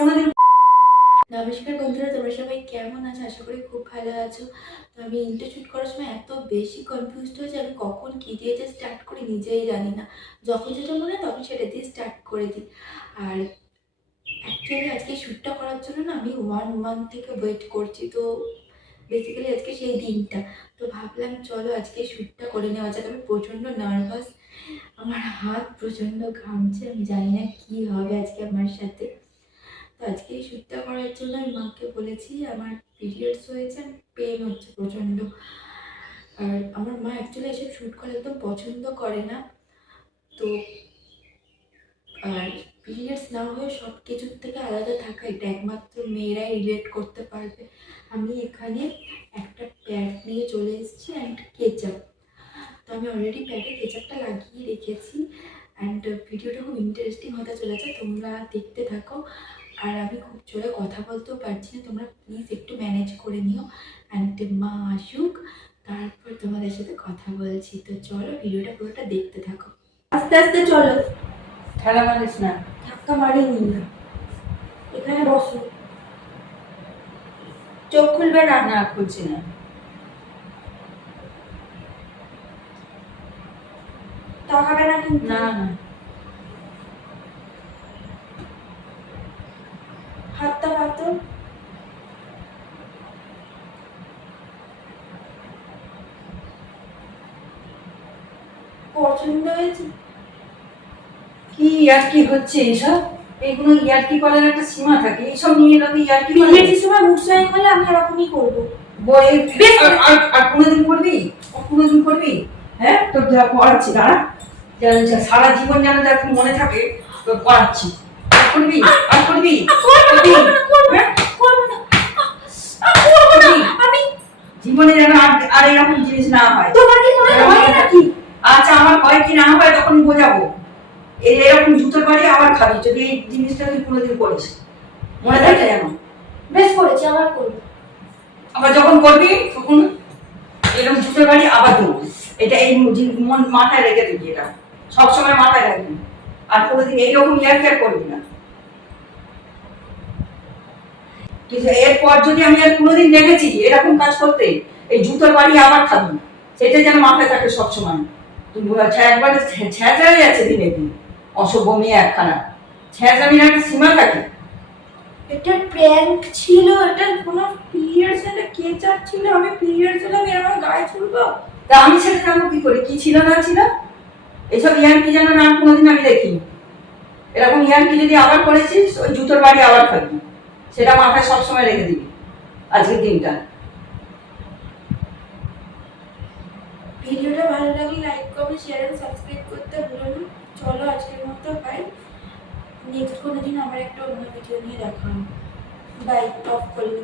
কোনোদিন। নমস্কার বন্ধুরা, তোমরা সবাই কেমন আছো? আশা করি খুব ভালো আছো। তো আমি ইন্টার শুট করার সময় এত বেশি কনফিউজড হয়েছে, আমি কখন কী দিয়ে যে স্টার্ট করি নিজেই জানি না। যখন যেটা মনে হয় তখন সেটা দিয়ে স্টার্ট করে দিই। আর অ্যাকচুয়ালি আজকে শ্যুটটা করার জন্য না আমি 1 মান্থ থেকে ওয়েট করছি। তো বেসিক্যালি আজকে সেই দিনটা। তো ভাবলাম চলো আজকে শ্যুটটা করে নেওয়া যাক। আমি প্রচণ্ড নার্ভাস, আমার হাত প্রচণ্ড ঘামছে, আমি জানি না কী হবে আজকে আমার সাথে। তো আজকে এই শ্যুটটা করার জন্য আমি মাকে বলেছি আমার পিরিয়ডস হয়েছে, পেন হচ্ছে প্রচণ্ড। আর আমার মা অ্যাকচুয়ালি এসব শ্যুট করা একদম পছন্দ করে না। তো আর পিরিয়ডস না হয়ে সব কিছুর থেকে আলাদা থাকা, এটা একমাত্র মেয়েরাই রিলেট করতে পারবে। আমি এখানে একটা প্যাড নিয়ে চলে এসেছি অ্যান্ড কেচাপ। তো আমি অলরেডি প্যাডে কেচাপটা লাগিয়ে রেখেছি অ্যান্ড ভিডিওটা খুব ইন্টারেস্টিং হতে চলেছে, তোমরা দেখতে থাকো। আর আমি খুব জোরে কথা বলতেও পারছি না, তোমরা প্লিজ একটু ম্যানেজ করে নিও। অ্যান্ড মা আসুক, তারপর তোমাদের সাথে কথা বলছি। তো চলো ভিডিওটা পুরোটা দেখতে থাকো। আস্তে আস্তে চলো, ঠেলা মারিস না। ধাক্কা মারিনি না। এখানে বসো, চোখ খুলবে না। না, খুলছি না। তাকাবে না কিন্তু। না না, হাতটা পাতো। পছন্দ হয়েছে? কি ইয়ার্কি হচ্ছে এসব? এইগুলো ইয়ার্কি করার একটা সীমা থাকে, এইসব নিয়ে লোকে ইয়ার্কি করে। পিরিয়ডের সময় মুড সুইং হলে আমি এরকমই করবো। বই আর কোনোদিন করবি? আর কোনোদিন করবি? হ্যাঁ, তোর যা পড়াচ্ছি দাঁড়া, যেন সারা জীবন যেন দেখ মনে থাকে তোর পড়াচ্ছি। আর করবি? আর করবি? আমি জীবনে যেন আর এরকম জিনিস না হয়। তোমার কি মনে হয় নাকি? আচ্ছা, আমার হয় কি না হয় তখন বোঝাবো। এরকম জুতোর বাড়ি আবার খাবি যদি এই জিনিসটা তুই কোনোদিন করিস, মনে থাকে যেন। বেশ করেছি, আবার করবো। আবার যখন করবি তখন এরকম জুতোর বাড়ি আবার দেবো। এটা এই মন মাথায় রেখে দিবি, এটা সবসময় মাথায় রাখবি। আর কোনোদিন এইরকম ইয়ার করবি না। কিন্তু এরপর যদি আমি আর কোনোদিন দেখেছি এরকম কাজ করতে, এই জুতোর বাড়ি আবার খাবি, সেটা যেন মাথায় থাকে সবসময়। তুমি একবারে ছ্যাঁচড়ে যাচ্ছে দিনে দিন, অসভ্য মেয়ে একখানা। ছ্যাঁচড়ামির একটা সীমা থাকে। এটা প্র্যাঙ্ক ছিল, এটা কোনো পিরিয়ডস এটা কেচাপ ছিল। আমি পিরিয়ডস হলে আমি আমার গায়ে ছুলবো? তা আমি সেটা জানবো কি করে কি ছিল না ছিল? এসব ইয়ার্কি যেন না কোনোদিন আমি দেখিনি। এরকম ইয়ার্কি যদি আবার করেছিস, ওই জুতোর বাড়ি আবার খাবি, সেটা মাথায় সবসময় রেখে দিবি আজকের দিনটা। ভিডিওটা ভালো লাগলে like comment share and subscribe করতে ভুলো না। চলো আজকের মতো বাই। নেক্সট কোনো দিন আবার একটা অন্য ভিডিও নিয়ে দেখা হবে। বাই, অফ করলে।